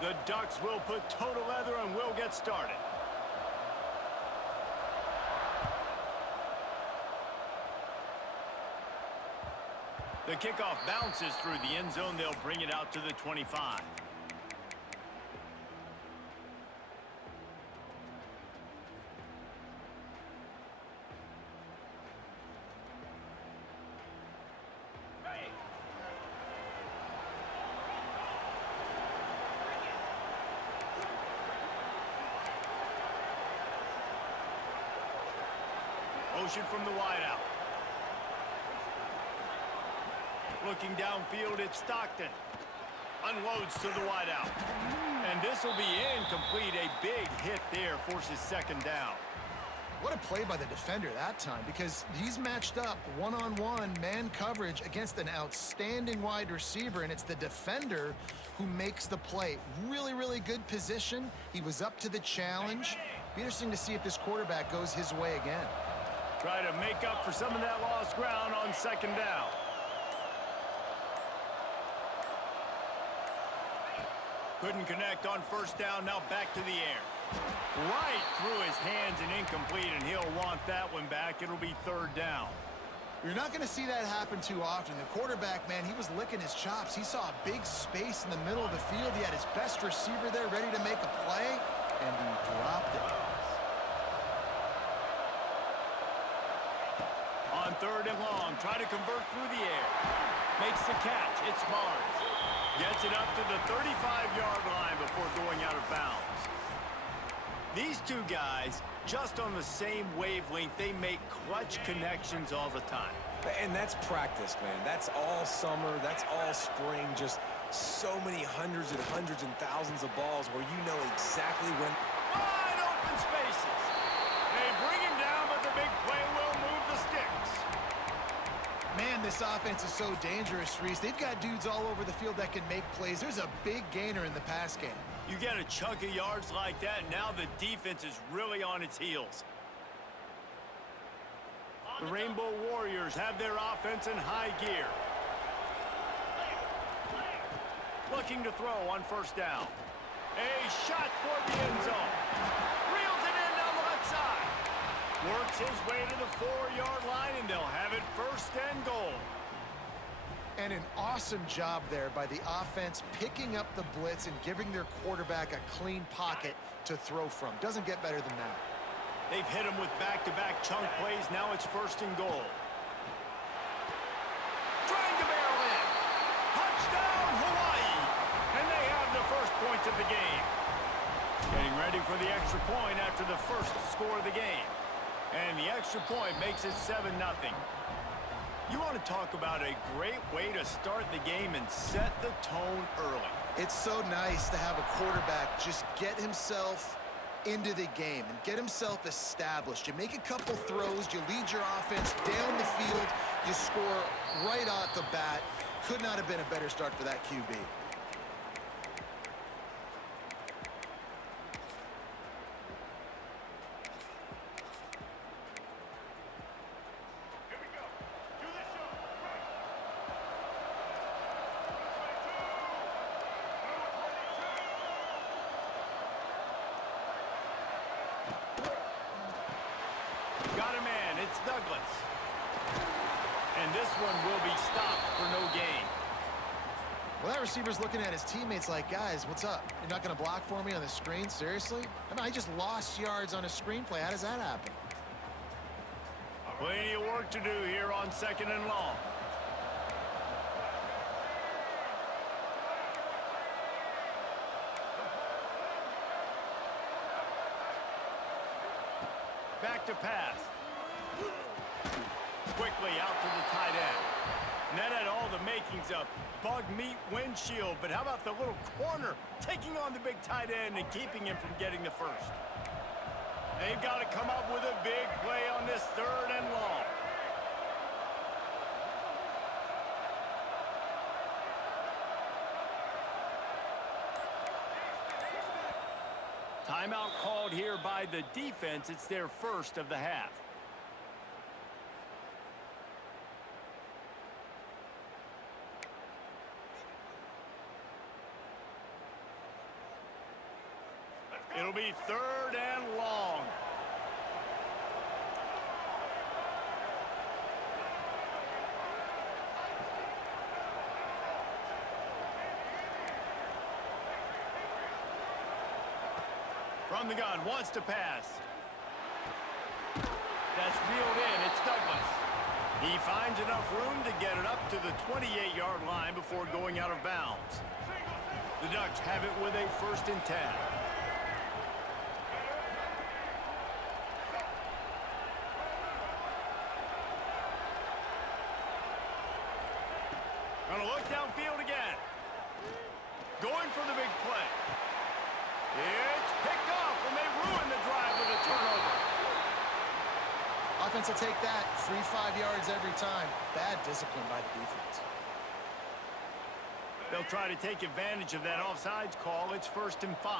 The Ducks will put total leather and will get started. The kickoff bounces through the end zone. They'll bring it out to the 25. Motion from the wideout. Looking downfield, it's Stockton. Unloads to the wideout. And this will be incomplete. A big hit there forces second down. What a play by the defender that time, because he's matched up one-on-one man coverage against an outstanding wide receiver, and it's the defender who makes the play. Really, really good position. He was up to the challenge. Be interesting to see if this quarterback goes his way again. Try to make up for some of that lost ground on second down. Couldn't connect on first down, now back to the air. Right through his hands and incomplete, and he'll want that one back. It'll be third down. You're not going to see that happen too often. The quarterback, man, he was licking his chops. He saw a big space in the middle of the field. He had his best receiver there ready to make a play, and he dropped it. On third and long, try to convert through the air. Makes the catch. It's Barnes. Gets it up to the 35-yard line before going out of bounds. These two guys, just on the same wavelength, they make clutch connections all the time. And that's practice, man. That's all summer. That's all spring. Just so many hundreds and thousands of balls where you know exactly when. Wide open spaces. They bring him down, but the big play will move the sticks. Man, this offense is so dangerous, Reese. They've got dudes all over the field that can make plays. There's a big gainer in the pass game. You get a chunk of yards like that, now the defense is really on its heels. The Rainbow Warriors have their offense in high gear. Looking to throw on first down. A shot toward the end zone. Reels it in down the left side. Works his way to the 4-yard line, and they'll have it first and goal. And an awesome job there by the offense picking up the blitz and giving their quarterback a clean pocket to throw from. Doesn't get better than that. They've hit him with back-to-back chunk plays. Now it's first and goal. Trying to barrel in. Touchdown, Hawaii. And they have the first points of the game. Getting ready for the extra point after the first score of the game. And the extra point makes it 7-0. You want to talk about a great way to start the game and set the tone early. It's so nice to have a quarterback just get himself into the game and get himself established. You make a couple throws, you lead your offense down the field, you score right off the bat. Could not have been a better start for that QB. Got a man, it's Douglas. And this one will be stopped for no gain. Well, that receiver's looking at his teammates like, guys, what's up? You're not going to block for me on the screen? Seriously? I mean, I just lost yards on a screenplay. How does that happen? Plenty of work to do here on second and long. Back to pass. Quickly out to the tight end. And that had all the makings of bug meat windshield, but how about the little corner taking on the big tight end and keeping him from getting the first? They've got to come up with a big play on this third and long. Timeout called here by the defense. It's their first of the half. It'll be 3rd and long. From the gun, wants to pass. That's reeled in. It's Douglas. He finds enough room to get it up to the 28-yard line before going out of bounds. The Ducks have it with a 1st and 10. Gonna look downfield again. Going for the big play. It's picked off, and they ruin the drive with a turnover. Offense will take that. Free 5 yards every time. Bad discipline by the defense. They'll try to take advantage of that offsides call. It's 1st and 5.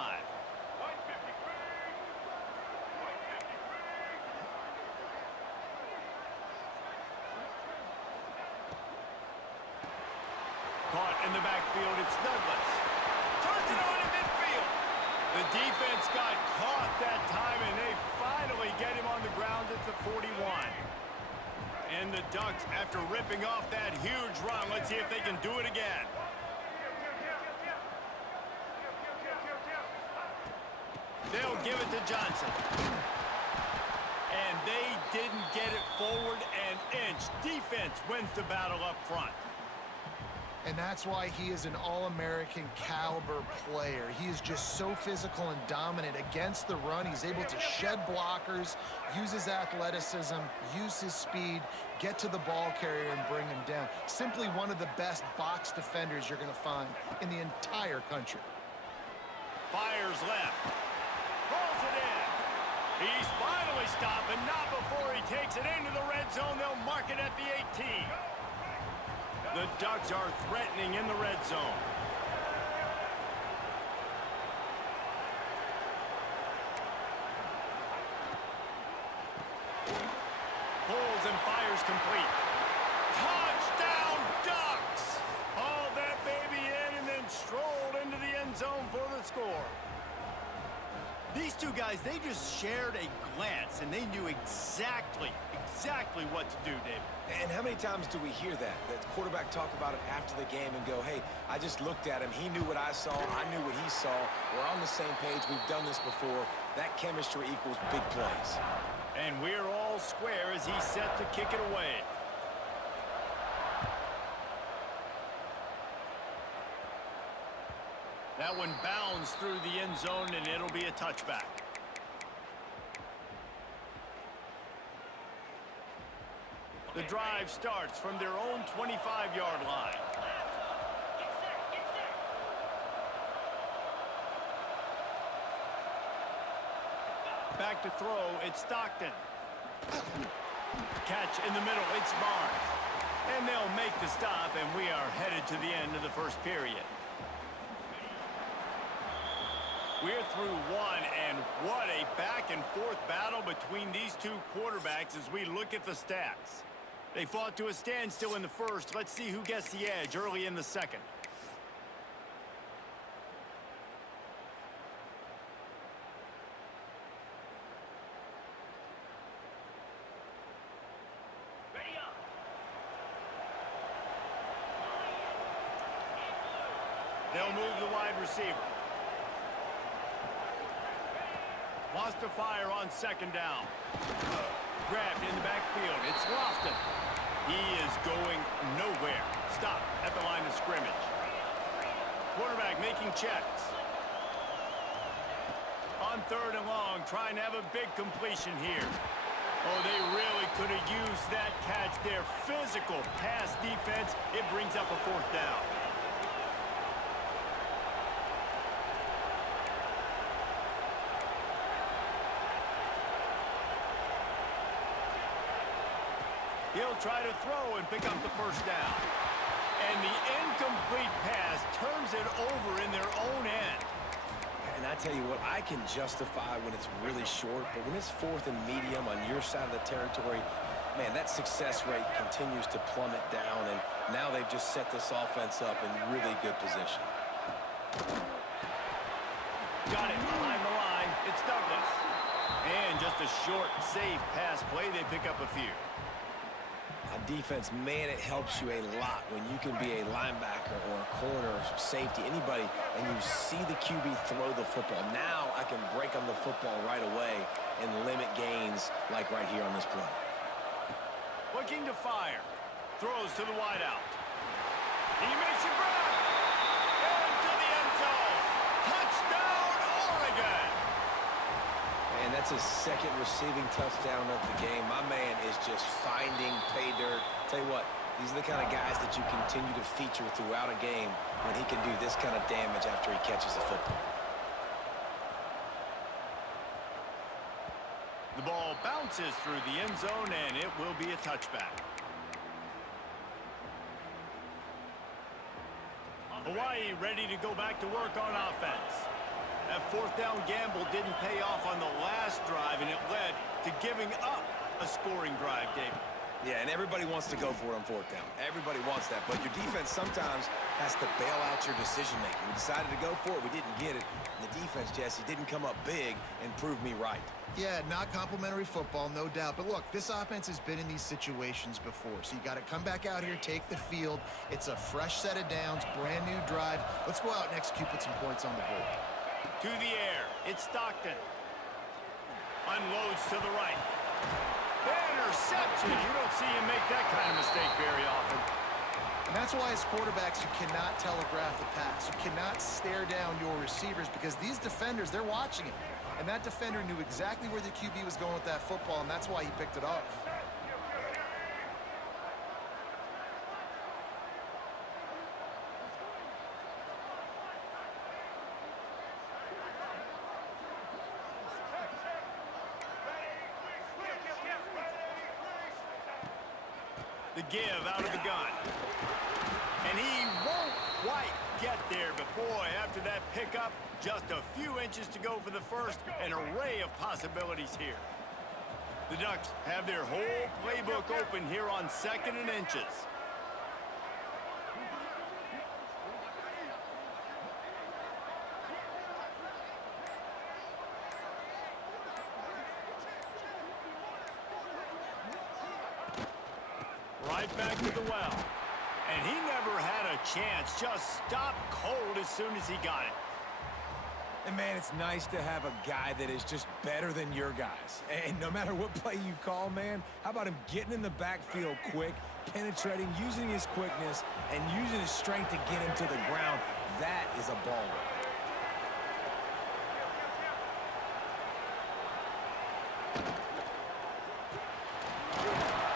Caught in the backfield, it's Douglas. Turns it on in midfield. The defense got caught that time, and they finally get him on the ground at the 41. And the Ducks, after ripping off that huge run, let's see if they can do it again. They'll give it to Johnson. And they didn't get it forward an inch. Defense wins the battle up front. And that's why he is an all-American caliber player. He is just so physical and dominant against the run. He's able to shed blockers, use his athleticism, use his speed, get to the ball carrier and bring him down. Simply one of the best box defenders you're going to find in the entire country. Fires left. Pulls it in. He's finally stopped, but not before he takes it into the red zone. They'll mark it at the 18. The Ducks are threatening in the red zone. Pulls and fires complete. Touchdown, Ducks! Hauled that baby in and then strolled into the end zone for the score. These two guys, they just shared a glance, and they knew exactly what to do, David. And how many times do we hear that? The quarterback talk about it after the game and go, hey, I just looked at him. He knew what I saw. I knew what he saw. We're on the same page. We've done this before. That chemistry equals big plays. And we're all square as he's set to kick it away. That one bounds through the end zone, and it'll be a touchback. The drive starts from their own 25-yard line. Back to throw, it's Stockton. Catch in the middle, it's Barnes. And they'll make the stop, and we are headed to the end of the first period. We're through one, and what a back-and-forth battle between these two quarterbacks as we look at the stats. They fought to a standstill in the first. Let's see who gets the edge early in the second. They'll move the wide receiver. Wants to fire on second down. Grabbed in the backfield. It's Lofton. He is going nowhere. Stop at the line of scrimmage. Quarterback making checks. On third and long, trying to have a big completion here. Oh, they really could have used that catch there. Physical pass defense. It brings up a fourth down. He'll try to throw and pick up the first down. And the incomplete pass turns it over in their own end. And I tell you what, I can justify when it's really short, but when it's fourth and medium on your side of the territory, man, that success rate continues to plummet down, and now they've just set this offense up in really good position. Got it behind the line, It's Douglas. And just a short, safe pass play. They pick up a few. On defense, man, it helps you a lot when you can be a linebacker or a corner or safety, anybody, and you see the QB throw the football. Now I can break on the football right away and limit gains like right here on this play. Looking to fire. Throws to the wideout. He makes a grab. Into the end zone. Touchdown, Oregon. And that's his second receiving touchdown of the game. My man is just finding pay dirt. Tell you what, these are the kind of guys that you continue to feature throughout a game when he can do this kind of damage after he catches the football. The ball bounces through the end zone, and it will be a touchback. Hawaii ready to go back to work on offense. That fourth down gamble didn't pay off on the last drive, and it led to giving up a scoring drive, David. Yeah, and everybody wants to go for it on fourth down. Everybody wants that, but your defense sometimes has to bail out your decision-making. We decided to go for it. We didn't get it. And the defense, Jesse, didn't come up big and prove me right. Yeah, not complimentary football, no doubt. But look, this offense has been in these situations before. So you got to come back out here, take the field. It's a fresh set of downs, brand new drive. Let's go out and execute, put some points on the board. To the air, it's Stockton. Unloads to the right. Interception. You don't see him make that kind of mistake very often. And that's why as quarterbacks, you cannot telegraph the pass. You cannot stare down your receivers because these defenders, they're watching it. And that defender knew exactly where the QB was going with that football, and that's why he picked it off. The give out of the gun. And he won't quite get there, but boy, after that pickup, just a few inches to go for the first, an array of possibilities here. The Ducks have their whole playbook open here on 2nd and inches. Right back to the well. And he never had a chance. Just stopped cold as soon as he got it. And, man, it's nice to have a guy that is just better than your guys. And no matter what play you call, man, how about him getting in the backfield quick, penetrating, using his quickness, and using his strength to get him to the ground. That is a baller.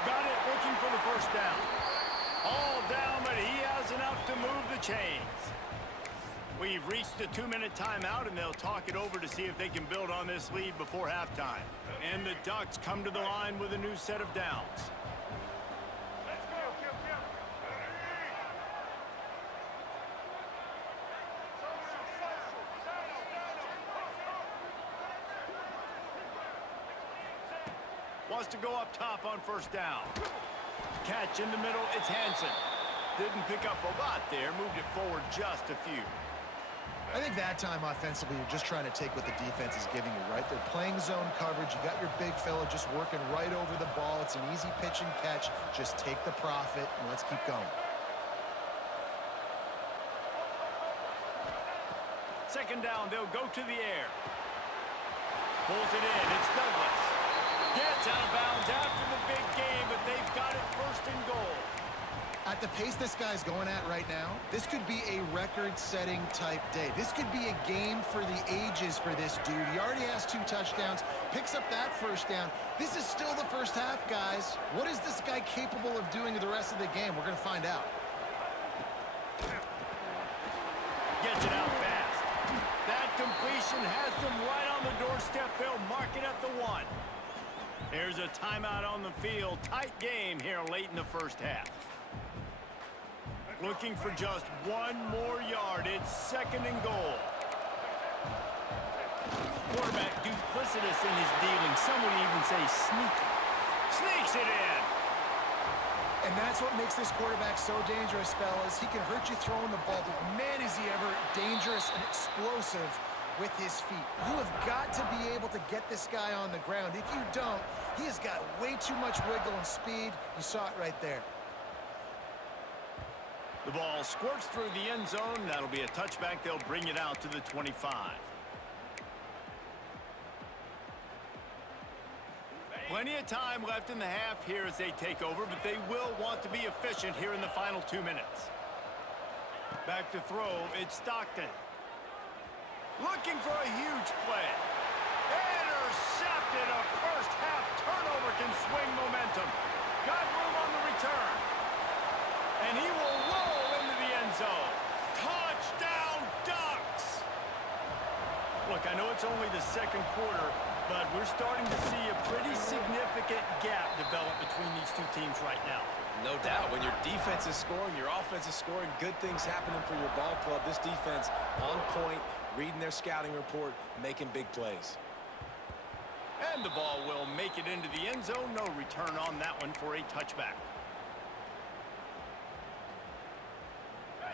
Got it, looking for the first down. All down, but he has enough to move the chains. We've reached the 2-minute timeout, and they'll talk it over to see if they can build on this lead before halftime. And the Ducks come to the line with a new set of downs. Wants to go up top on first down. Catch in the middle, it's Hansen. Didn't pick up a lot there, moved it forward just a few. I think that time offensively, you're just trying to take what the defense is giving you, right? They're playing zone coverage. You got your big fella just working right over the ball. It's an easy pitch and catch. Just take the profit, and let's keep going. Second down, they'll go to the air. Pulls it in, it's Douglas. Gets out of bounds after the big game, but they've got it first and goal. At the pace this guy's going at right now, this could be a record-setting type day. This could be a game for the ages for this dude. He already has 2 touchdowns, picks up that first down. This is still the first half, guys. What is this guy capable of doing the rest of the game? We're going to find out. Gets it out fast. That completion has them right on the doorstep. They'll mark it at the 1. There's a timeout on the field. Tight game here late in the first half. Looking for just 1 more yard. It's 2nd and goal. Quarterback duplicitous in his dealing. Some would even say sneaky. Sneaks it in. And that's what makes this quarterback so dangerous, fellas. He can hurt you throwing the ball, but man, is he ever dangerous and explosive with his feet. You have got to be able to get this guy on the ground. If you don't, he has got way too much wiggle and speed. You saw it right there. The ball squirts through the end zone. That'll be a touchback. They'll bring it out to the 25. Plenty of time left in the half here as they take over, but they will want to be efficient here in the final 2 minutes. Back to throw, it's Stockton. Looking for a huge play. Intercepted. A first half turnover can swing momentum. Got room on the return. And he will roll into the end zone. Touchdown Ducks! Look, I know it's only the second quarter, but we're starting to see a pretty significant gap develop between these two teams right now. No doubt. When your defense is scoring, your offense is scoring, good things happening for your ball club. This defense on point, reading their scouting report, making big plays. And the ball will make it into the end zone. No return on that one for a touchback.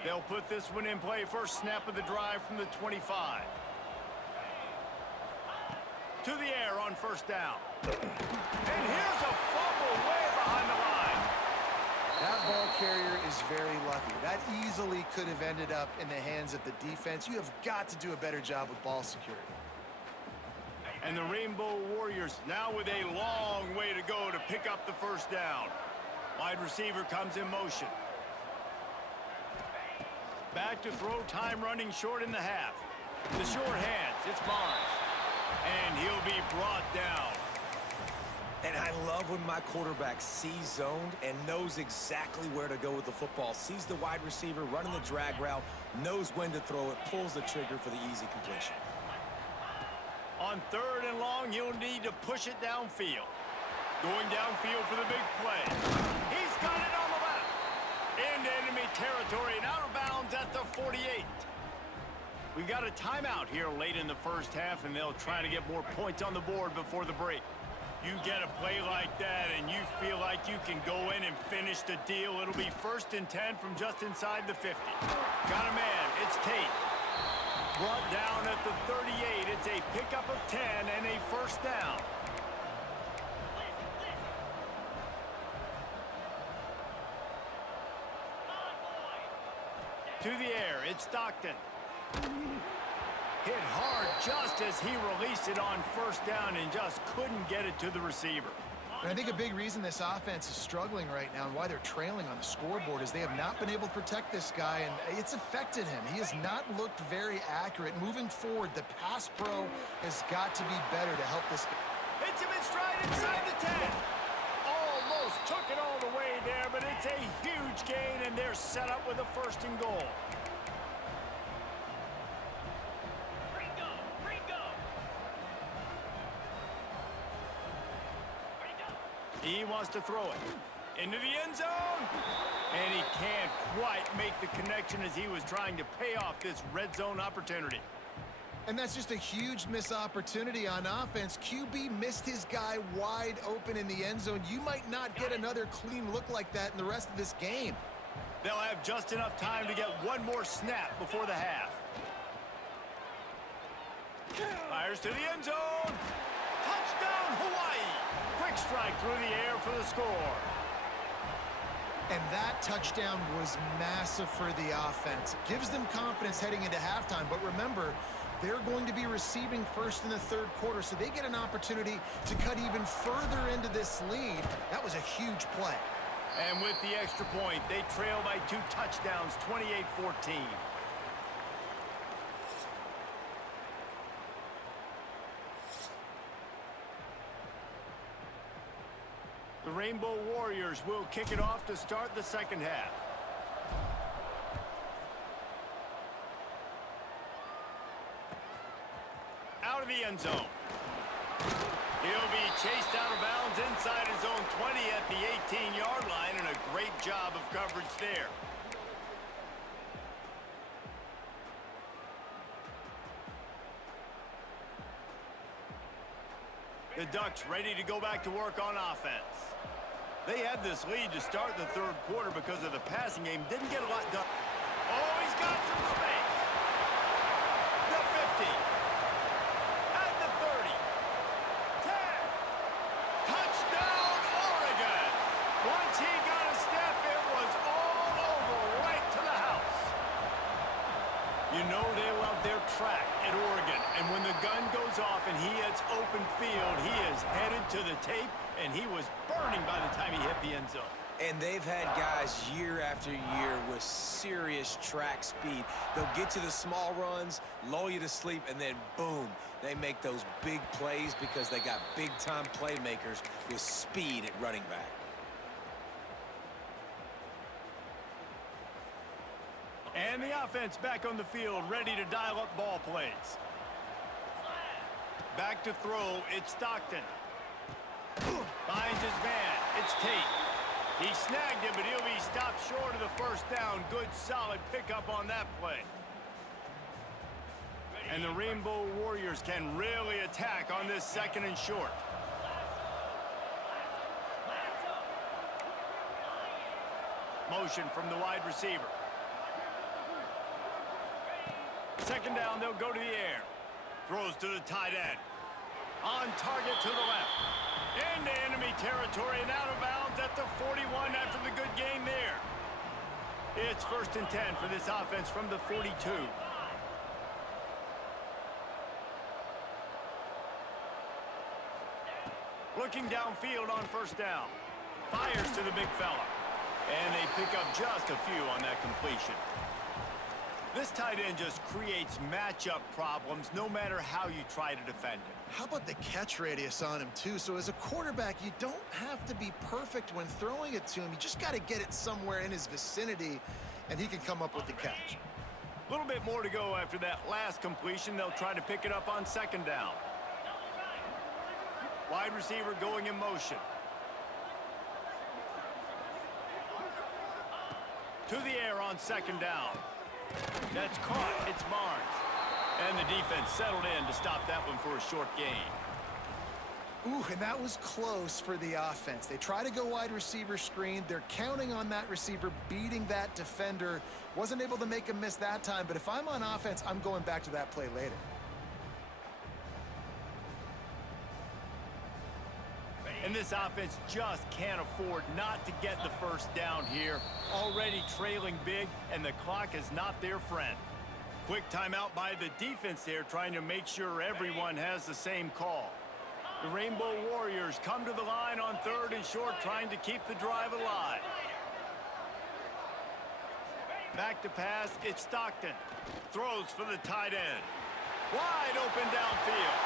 They'll put this one in play. First snap of the drive from the 25. To the air on first down. And here's a fumble way behind the line. That ball carrier is very lucky. That easily could have ended up in the hands of the defense. You have got to do a better job with ball security. And the Rainbow Warriors now with a long way to go to pick up the first down. Wide receiver comes in motion. Back to throw, time running short in the half. The short hands, it's Barnes. And he'll be brought down. And I love when my quarterback sees zoned and knows exactly where to go with the football. Sees the wide receiver running the drag route, knows when to throw it, pulls the trigger for the easy completion. On third and long, he'll need to push it downfield. Going downfield for the big play. He's got it on the left. Into enemy territory and out of bounds at the 48. We've got a timeout here late in the first half, and they'll try to get more points on the board before the break. You get a play like that, and you feel like you can go in and finish the deal. It'll be 1st and 10 from just inside the 50. Got a man. It's Tate. Brought down at the 38. It's a pickup of 10 and a first down. To the air, it's Stockton. Hit hard just as he released it on first down and just couldn't get it to the receiver. And I think a big reason this offense is struggling right now and why they're trailing on the scoreboard is they have not been able to protect this guy, and it's affected him. He has not looked very accurate. Moving forward, the pass pro has got to be better to help this guy. Hits him in stride inside the 10. Almost took it all the way there, but it's a huge gain, and they're set up with a 1st and goal. He wants to throw it into the end zone, and he can't quite make the connection as he was trying to pay off this red zone opportunity. And that's just a huge missed opportunity on offense. QB missed his guy wide open in the end zone. You might not get another clean look like that in the rest of this game. They'll have just enough time to get one more snap before the half. Fires to the end zone. Touchdown, Hawaii. Quick strike through the air for the score. And that touchdown was massive for the offense. It gives them confidence heading into halftime. But remember, they're going to be receiving first in the 3rd quarter, so they get an opportunity to cut even further into this lead. That was a huge play. And with the extra point, they trail by 2 touchdowns, 28-14. The Rainbow Warriors will kick it off to start the second half. Out of the end zone. He'll be chased out of bounds inside his own 20 at the 18-yard line, and a great job of coverage there. The Ducks ready to go back to work on offense. They had this lead to start the 3rd quarter because of the passing game. Didn't get a lot done. Oh, he's got some space. The 50. You know they love their track at Oregon, and when the gun goes off and he hits open field, he is headed to the tape, and he was burning by the time he hit the end zone. And they've had guys year after year with serious track speed. They'll get to the small runs, lull you to sleep, and then boom, they make those big plays because they got big-time playmakers with speed at running back. And the offense back on the field, ready to dial up ball plays. Back to throw, it's Stockton. Finds his man, it's Tate. He snagged him, but he'll be stopped short of the first down. Good, solid pickup on that play. And the Rainbow Warriors can really attack on this 2nd and short. Motion from the wide receiver. 2nd down, they'll go to the air. Throws to the tight end. On target to the left. Into enemy territory and out of bounds at the 41 after the good gain there. It's 1st and 10 for this offense from the 42. Looking downfield on 1st down. Fires to the big fella. And they pick up just a few on that completion. This tight end just creates matchup problems no matter how you try to defend him. How about the catch radius on him, too? So as a quarterback, you don't have to be perfect when throwing it to him. You just got to get it somewhere in his vicinity, and he can come up with the catch. A little bit more to go after that last completion. They'll try to pick it up on 2nd down. Wide receiver going in motion. To the air on 2nd down. That's caught. It's Barnes. And the defense settled in to stop that one for a short gain. Ooh, and that was close for the offense. They try to go wide receiver screen. They're counting on that receiver beating that defender. Wasn't able to make him miss that time, but if I'm on offense, I'm going back to that play later. And this offense just can't afford not to get the 1st down here. Already trailing big, and the clock is not their friend. Quick timeout by the defense there, trying to make sure everyone has the same call. The Rainbow Warriors come to the line on 3rd and short, trying to keep the drive alive. Back to pass, it's Stockton. Throws for the tight end. Wide open downfield.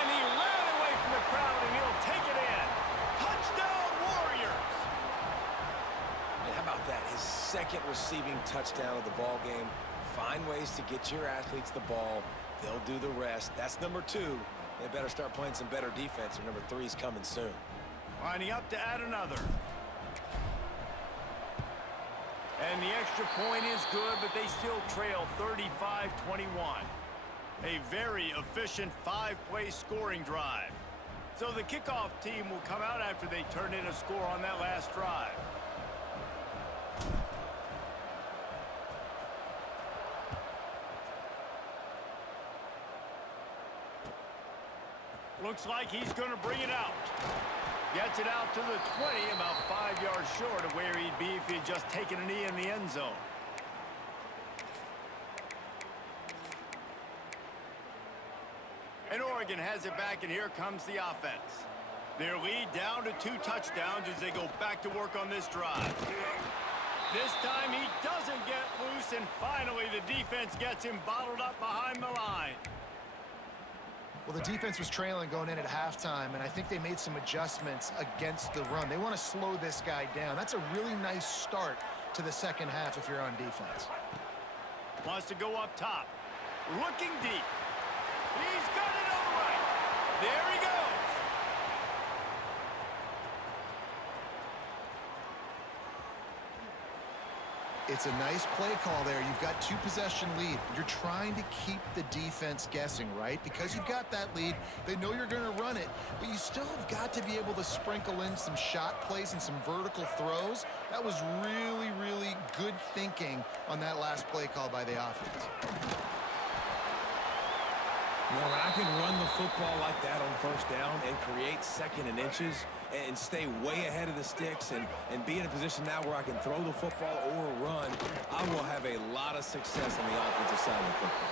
And he ran away from the crowd, and he'll take it in. Touchdown, Warriors! And how about that? His 2nd receiving touchdown of the ball game. Find ways to get your athletes the ball. They'll do the rest. That's number 2. They better start playing some better defense, or number 3 is coming soon. Lining up to add another. And the extra point is good, but they still trail 35-21. A very efficient 5-play scoring drive. So the kickoff team will come out after they turn in a score on that last drive. Looks like he's going to bring it out. Gets it out to the 20, about 5 yards short of where he'd be if he'd just taken a knee in the end zone. And Oregon has it back, and here comes the offense. Their lead down to 2 touchdowns as they go back to work on this drive. This time he doesn't get loose, and finally the defense gets him bottled up behind the line. Well, the defense was trailing going in at halftime, and I think they made some adjustments against the run. They want to slow this guy down. That's a really nice start to the 2nd half if you're on defense. Wants to go up top. Looking deep. He's got it all right. There he goes. It's a nice play call there. You've got 2-possession lead. You're trying to keep the defense guessing, right? Because you've got that lead, they know you're going to run it, but you still have got to be able to sprinkle in some shot plays and some vertical throws. That was really, really good thinking on that last play call by the offense. You know, when I can run the football like that on 1st down and create 2nd and inches, and stay way ahead of the sticks and be in a position now where I can throw the football or run, I will have a lot of success on the offensive side of the football.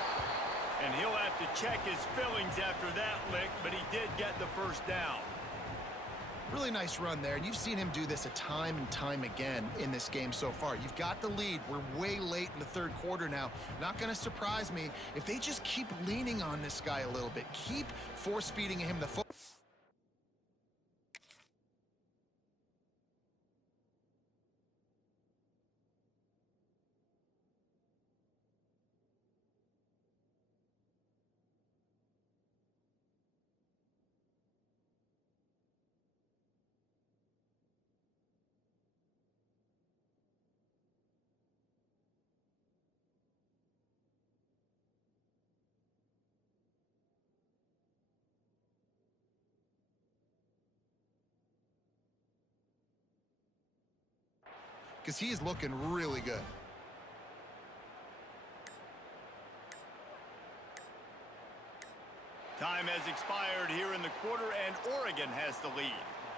And he'll have to check his fillings after that lick, but he did get the first down. Really nice run there, and you've seen him do this a time and time again in this game so far. You've got the lead. We're way late in the third quarter now. Not going to surprise me if they just keep leaning on this guy a little bit. Keep force-feeding him the football. Because he is looking really good. Time has expired here in the quarter, and Oregon has the lead.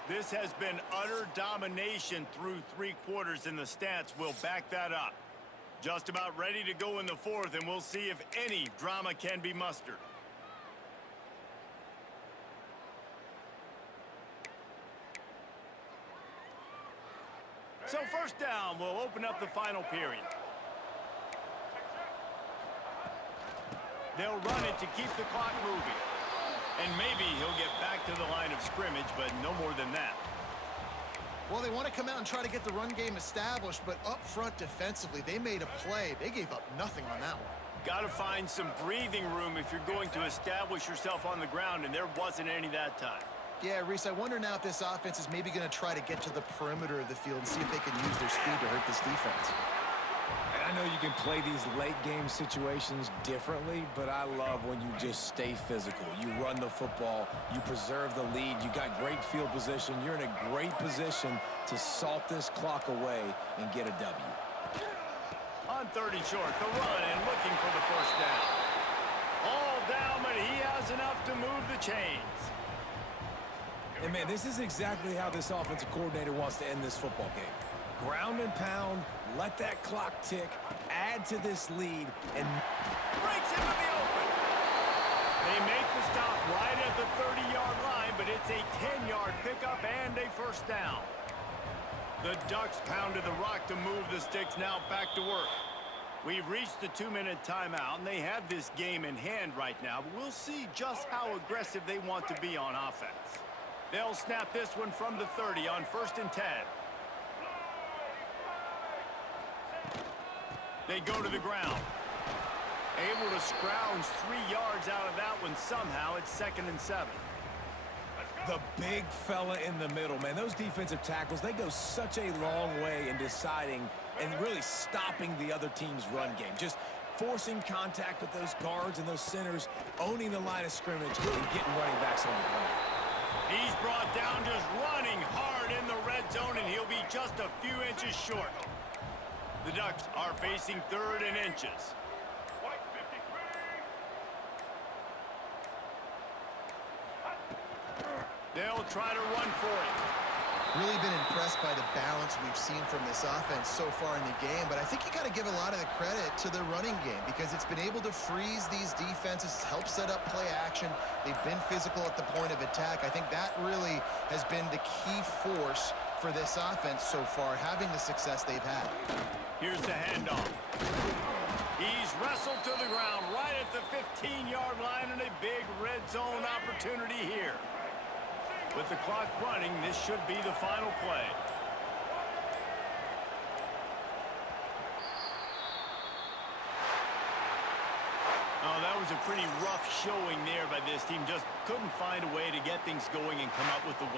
This has been utter domination through 3 quarters, and the stats will back that up. Just about ready to go in the fourth, and we'll see if any drama can be mustered. So first down will open up the final period. They'll run it to keep the clock moving. And maybe he'll get back to the line of scrimmage, but no more than that. Well, they want to come out and try to get the run game established, but up front defensively, they made a play. They gave up nothing on that one. Got to find some breathing room if you're going to establish yourself on the ground, and there wasn't any that time. Yeah, Reese, I wonder now if this offense is maybe going to try to get to the perimeter of the field and see if they can use their speed to hurt this defense. And I know you can play these late-game situations differently, but I love when you just stay physical. You run the football, you preserve the lead, you got great field position, you're in a great position to salt this clock away and get a W. On 30 short, the run and looking for the first down. All down, but he has enough to move the chains. And, man, this is exactly how this offensive coordinator wants to end this football game. Ground and pound, let that clock tick, add to this lead, and breaks into the open. They make the stop right at the 30-yard line, but it's a 10-yard pickup and a first down. The Ducks pounded the rock to move the sticks, now back to work. We've reached the 2-minute timeout, and they have this game in hand right now, but we'll see just how aggressive they want to be on offense. They'll snap this one from the 30 on 1st and 10. They go to the ground. Able to scrounge 3 yards out of that one somehow. It's 2nd and 7. the big fella in the middle, man. Those defensive tackles, they go such a long way in deciding and really stopping the other team's run game. Just forcing contact with those guards and those centers, owning the line of scrimmage, and getting running backs on the ground. He's brought down just running hard in the red zone, and he'll be just a few inches short. The Ducks are facing 3rd and inches. They'll try to run for it. Really been impressed by the balance we've seen from this offense so far in the game, but I think you got to give a lot of the credit to the running game because it's been able to freeze these defenses, help set up play action. They've been physical at the point of attack. I think that really has been the key force for this offense so far, having the success they've had. Here's the handoff. He's wrestled to the ground right at the 15-yard line, and a big red zone opportunity here. With the clock running, this should be the final play. Oh, that was a pretty rough showing there by this team. Just couldn't find a way to get things going and come up with the win.